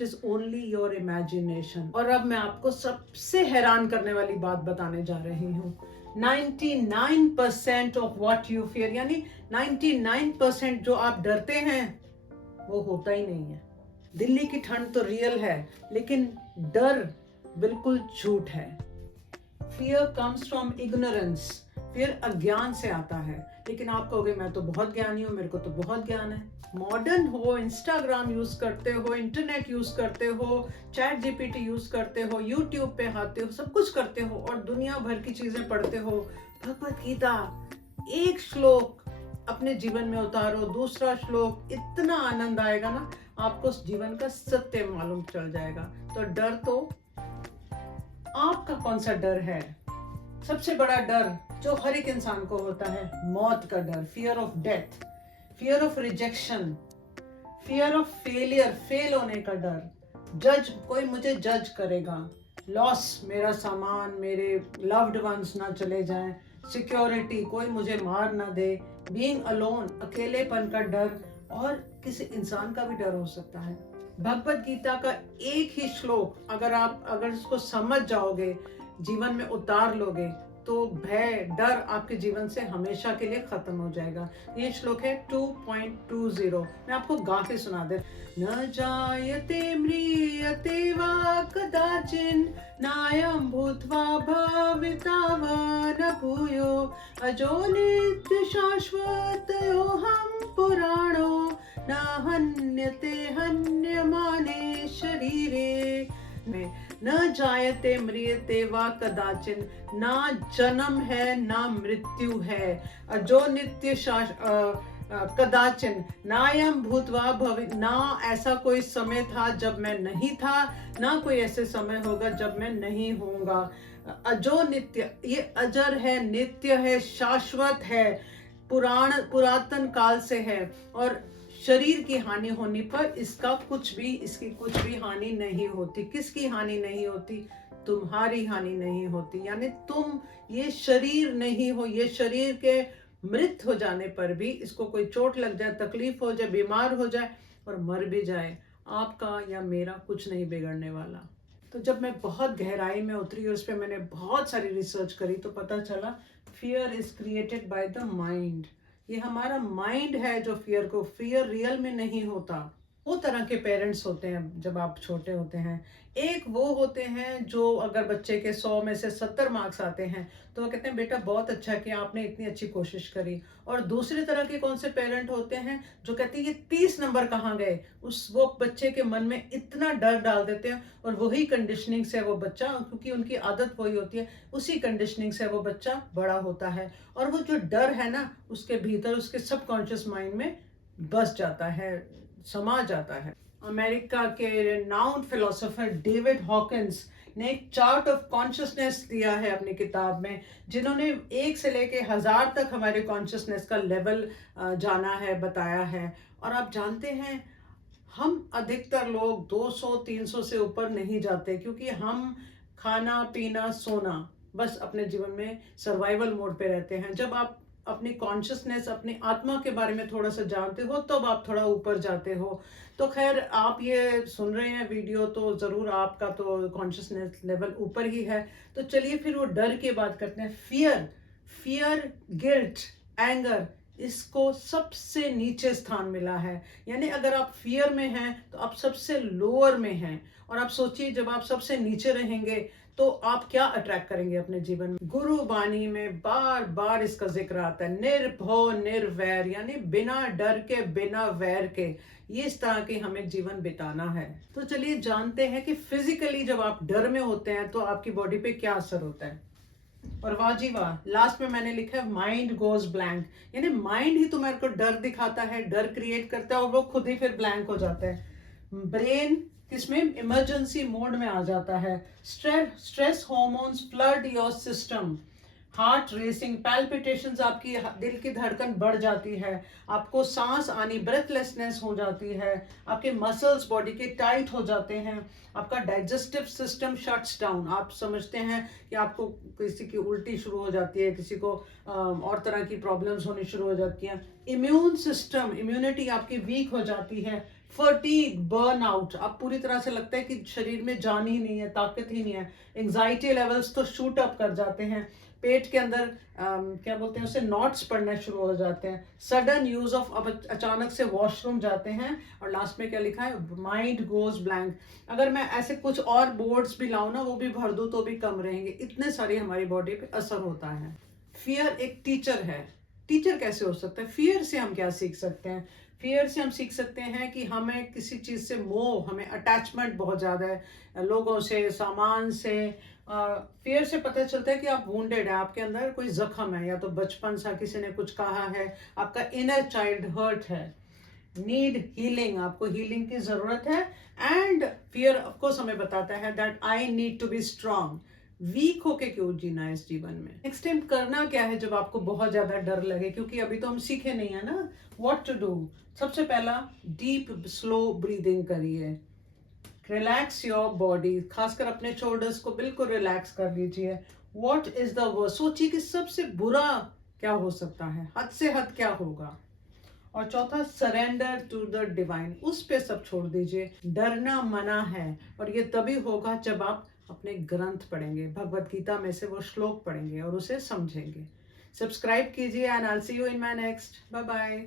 It is only your imagination. और अब मैं आपको सबसे हैरान करने वाली बात बताने जा रही हूँ। 99% ऑफ व्हाट यू फियर, यानी 99% जो आप डरते हैं वो होता ही नहीं है। दिल्ली की ठंड तो रियल है, लेकिन डर बिल्कुल झूठ है। Fear comes from ignorance. Fear अज्ञान से आता है। लेकिन आप कहोगे मैं तो बहुत ज्ञानी हूँ, मेरे को तो बहुत ज्ञान है। मॉडर्न हो, इंस्टाग्राम यूज करते हो, इंटरनेट यूज करते हो, चैट जीपीटी यूज करते हो, यूट्यूब पे आते हो, सब कुछ करते हो और दुनिया भर की चीजें पढ़ते हो। भगवत गीता एक श्लोक अपने जीवन में उतारो, दूसरा श्लोक, इतना आनंद आएगा ना आपको, उस जीवन का सत्य मालूम चल जाएगा। तो डर तो आपका कौन सा डर है? सबसे बड़ा डर जो हर एक इंसान को होता है, मौत का डर, fear of death, fear of rejection, fear of failure, fail होने का डर, कोई मुझे जज करेगा, लॉस, मेरा सामान, मेरे लव्ड वंस ना चले जाएं, सिक्योरिटी, कोई मुझे मार ना दे, बीइंग अलोन, अकेलेपन का डर, और किसी इंसान का भी डर हो सकता है। भगवत गीता का एक ही श्लोक अगर इसको समझ जाओगे, जीवन में उतार लोगे, तो भय, डर आपके जीवन से हमेशा के लिए खत्म हो जाएगा। ये श्लोक है 2.20। मैं आपको गा के सुना दे। न जायते म्रियते वा कदाचिन नायं भूत्वा भविता वा न भूयो अजो नित्य शाश्वतयोऽहं पुराणो न हन्यते हन्यमाने शरीरे। न जायते म्रियते वा कदाचिन, ना जन्म है ना मृत्यु है, अजो नित्य कदाचिन नायम भूतवा भवि, ना ऐसा कोई समय था जब मैं नहीं था, ना कोई ऐसे समय होगा जब मैं नहीं होऊंगा। अजो नित्य, ये अजर है, नित्य है, शाश्वत है, पुरातन काल से है, और शरीर की हानि होने पर इसकी कुछ भी हानि नहीं होती। किसकी हानि नहीं होती? तुम्हारी हानि नहीं होती। यानी तुम ये शरीर नहीं हो। ये शरीर के मृत हो जाने पर भी, इसको कोई चोट लग जाए, तकलीफ हो जाए, बीमार हो जाए और मर भी जाए, आपका या मेरा कुछ नहीं बिगड़ने वाला। तो जब मैं बहुत गहराई में उतरी और उस पर मैंने बहुत सारी रिसर्च करी, तो पता चला fear is created by the mind. ये हमारा माइंड है जो फियर रियल में नहीं होता। दो तरह के पेरेंट्स होते हैं जब आप छोटे होते हैं। एक वो होते हैं जो अगर बच्चे के 100 में से 70 मार्क्स आते हैं तो वो कहते हैं बेटा बहुत अच्छा किया, आपने इतनी अच्छी कोशिश करी। और दूसरी तरह के कौन से पेरेंट होते हैं जो कहते हैं ये 30 नंबर कहाँ गए, वो बच्चे के मन में इतना डर डाल देते हैं। और वही कंडीशनिंग से वो बच्चा, क्योंकि उनकी आदत वही होती है, उसी कंडीशनिंग से वो बच्चा बड़ा होता है। और वो जो डर है ना, उसके भीतर, उसके सबकॉन्शियस माइंड में बस जाता है, समा जाता है। अमेरिका के रेनाउंड फिलोसोफर डेविड हॉकिंस ने एक चार्ट ऑफ कॉन्शियसनेस दिया है अपनी किताब में, जिन्होंने 1 से लेके 1000 तक हमारे कॉन्शियसनेस का लेवल जाना है, बताया है। और आप जानते हैं, हम अधिकतर लोग 200-300 से ऊपर नहीं जाते, क्योंकि हम खाना पीना सोना बस अपने जीवन में सर्वाइवल मोड पे रहते हैं। जब आप अपनी कॉन्शियसनेस, अपनी आत्मा के बारे में थोड़ा सा जानते हो, तब आप थोड़ा ऊपर जाते हो। तो खैर, आप ये सुन रहे हैं वीडियो, तो ज़रूर आपका तो कॉन्शियसनेस लेवल ऊपर ही है। तो चलिए फिर वो डर की बात करते हैं। फियर, गिल्ट, एंगर, इसको सबसे नीचे स्थान मिला है। यानी अगर आप फियर में हैं तो आप सबसे लोअर में हैं। और आप सोचिए, जब आप सबसे नीचे रहेंगे तो आप क्या अट्रैक्ट करेंगे अपने जीवन में। गुरु वाणी में बार बार इसका जिक्र आता है, निर्भव निर्वैर, यानी बिना डर के, बिना वैर के, ये इस तरह के हमें जीवन बिताना है। तो चलिए जानते हैं कि फिजिकली जब आप डर में होते हैं तो आपकी बॉडी पे क्या असर होता है। और वाह जी वाह, लास्ट में मैंने लिखा है माइंड गोज ब्लैंक, यानी माइंड ही तुम्हारे को डर दिखाता है, डर क्रिएट करता है, और वो खुद ही फिर ब्लैंक हो जाता है। ब्रेन किसमें? इमरजेंसी मोड में आ जाता है। Stress hormones flood your system, heart racing, palpitations, आपकी दिल की धड़कन बढ़ जाती है, आपको सांस आनी, ब्रेथलेसनेस हो जाती है, आपके मसल्स बॉडी के टाइट हो जाते हैं, आपका डाइजेस्टिव सिस्टम शट्स डाउन। आप समझते हैं कि आपको किसी की उल्टी शुरू हो जाती है, किसी को और तरह की प्रॉब्लम्स होनी शुरू हो जाती हैं। इम्यून सिस्टम, इम्यूनिटी आपकी वीक हो जाती है। फटीग, बर्नआउट, अब पूरी तरह से लगता है कि शरीर में जान ही नहीं है, ताकत ही नहीं है। एंजाइटी लेवल्स तो शूट अप कर जाते हैं। पेट के अंदर क्या बोलते हैं उसे, नॉट्स पड़ना शुरू हो जाते हैं। सडन यूज ऑफ, अब अचानक से वॉशरूम जाते हैं। और लास्ट में क्या लिखा है, माइंड गोज ब्लैंक। अगर मैं ऐसे कुछ और बोर्ड्स भी लाऊं ना, वो भी भर दूं तो भी कम रहेंगे, इतने सारी हमारी बॉडी पे असर होता है। फियर एक टीचर है। टीचर कैसे हो सकता है? फियर से हम क्या सीख सकते हैं? फियर से हम सीख सकते हैं कि हमें किसी चीज़ से मोह, हमें अटैचमेंट बहुत ज़्यादा है, लोगों से, सामान से। फियर से पता चलता है कि आप वुंडेड है, आपके अंदर कोई जख्म है, या तो बचपन सा किसी ने कुछ कहा है, आपका इनर चाइल्ड हर्ट है, नीड हीलिंग, आपको हीलिंग की जरूरत है। एंड फियर ऑफकोर्स हमें बताता है that I need to be strong. Weak होके क्यों जीना है इस जीवन में? नेक्स्ट टाइम करना क्या है जब आपको बहुत ज्यादा डर लगे, क्योंकि अभी तो हम सीखे नहीं है ना व्हाट टू डू। सबसे पहला, डीप स्लो ब्रीदिंग करिए, रिलैक्स योर बॉडी, खासकर अपने शोल्डर्स को बिल्कुल रिलैक्स कर लीजिए। व्हाट इज द वर्स्ट, सोचिए कि सबसे बुरा क्या हो सकता है, हद से हद क्या होगा। और चौथा, सरेंडर टू द डिवाइन, उस पे सब छोड़ दीजिए। डरना मना है, और ये तभी होगा जब आप अपने ग्रंथ पढ़ेंगे, भगवत गीता में से वो श्लोक पढ़ेंगे और उसे समझेंगे। सब्सक्राइब कीजिए and I will see you in my next. Bye bye.